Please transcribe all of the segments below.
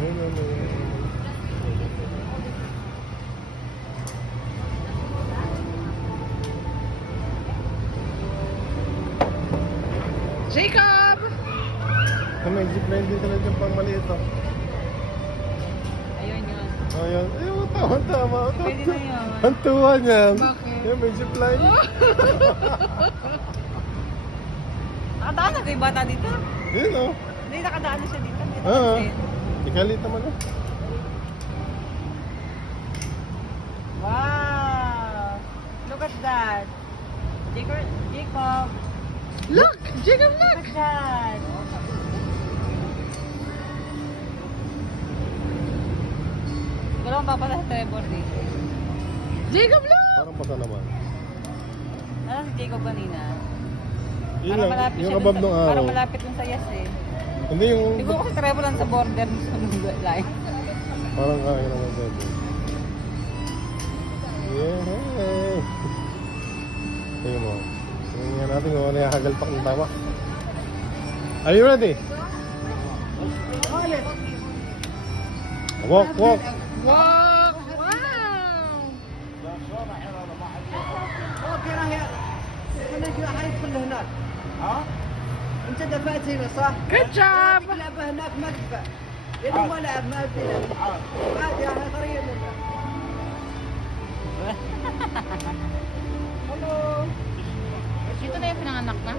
No, no, no. Jacob! May zipline din sila dyan pang maliit oh. Ayun yun. Ayun. Ayun, tama. Pwede na yun. Ang tuwa niyan. Bakit? Yan, may zipline. Nakadaan na kayo bata dito? Yun oh. Hindi, nakadaan na siya dito. Dito Ah, kasi. ikalit naman oh. Wow! Look at that. Jacob. Look! Jacob, Look look! at that. Wala kang papala sa Trevor dito. Jacob, look! Parang basa naman. Ano si Jacob kanina? Yun Parang lang, malapit yung siya above dun nung sa, araw. parang malapit dun sa Yas eh. Hindi yung... Siguro kasi Trevor lang sa border sa line. Parang kaya naman sa ito. Yay! Tingnan mo. Tingnan natin kung ano yung hagalpak ng tawa. Are you ready? Walk, walk. Wow! Wow! اوكي راهي خليك راح كله هناك ها انت دفعت هنا صح؟ Good job! لعبه هناك ما تدفع لانه ما لعب ما ادري عادي راح طريقه منه Dito na yung pinanganak na?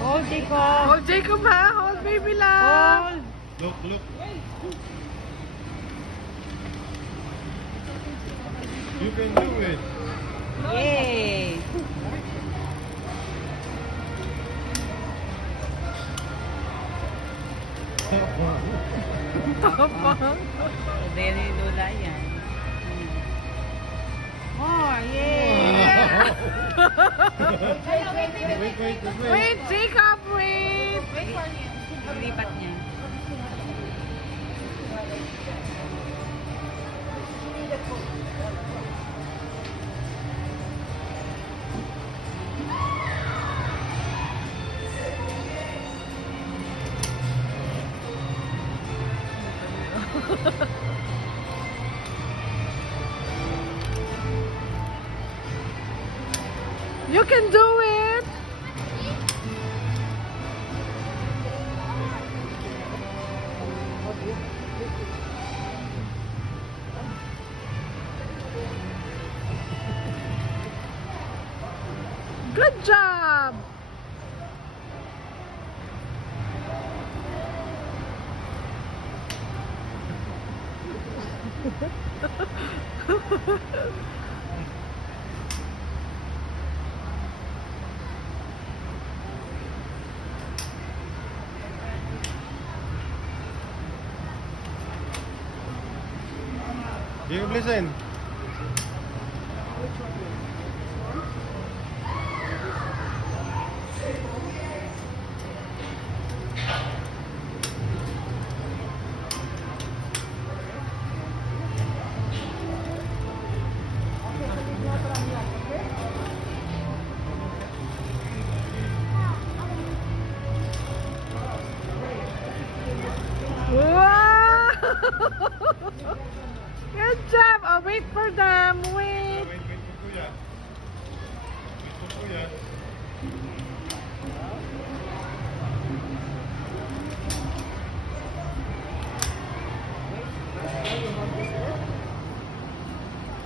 Hold, Jacob! Hold Jacob ha! Hold baby lang! Hold! Look, look. You can do it. Yay! Very lula yan. More! Yay! Wait. Wait, Jacob, wait! Lipat niya. You can do it! Good job! Jacob, listen. Wow! Good job! Oh, wait for them. Wait. Wait for Kuya. Wait for Kuya.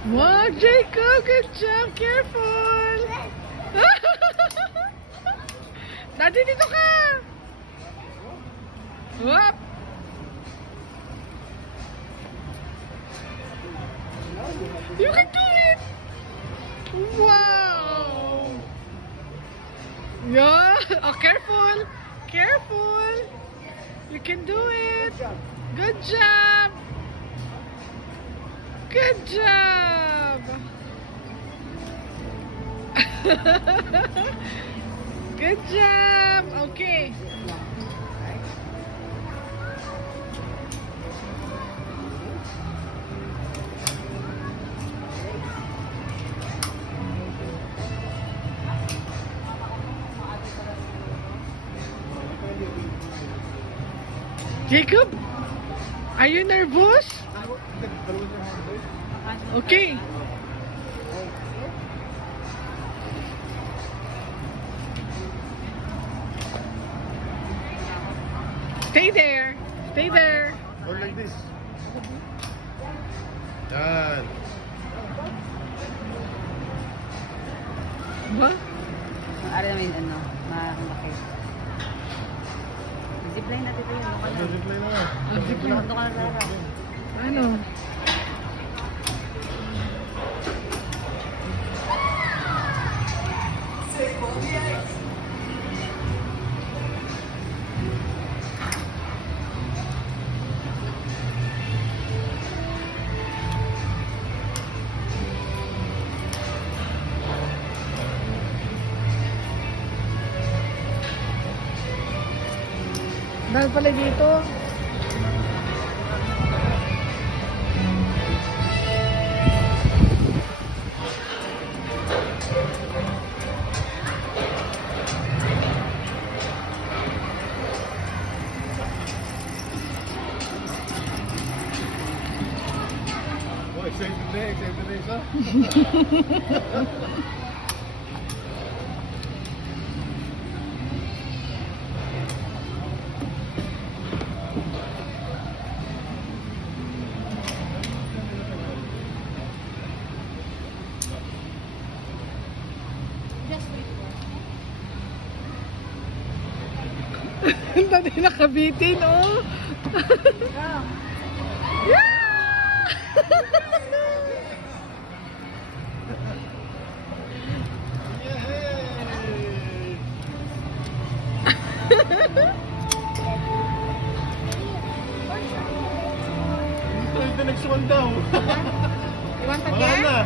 Wow, Jacob! Good job! Careful! Daddy, dito ka! Whoop! You can do it! Wow! Yeah! Oh, careful! Careful! You can do it! Good job! Good job! Good job. Okay. Jacob, are you nervous? Okay. Stay there. Stay there. Or like this. Yan. Ba? Ari namin ano, malaki. Zipline natin ito yun. Doon ka na. Zipline na nga. Doon ka na, Sarah. Ano? Dahil pala dito. Oh, excited na isa. Ang dati nakabitin, oh. Yeah! Ito, the next one daw. You want Wala na.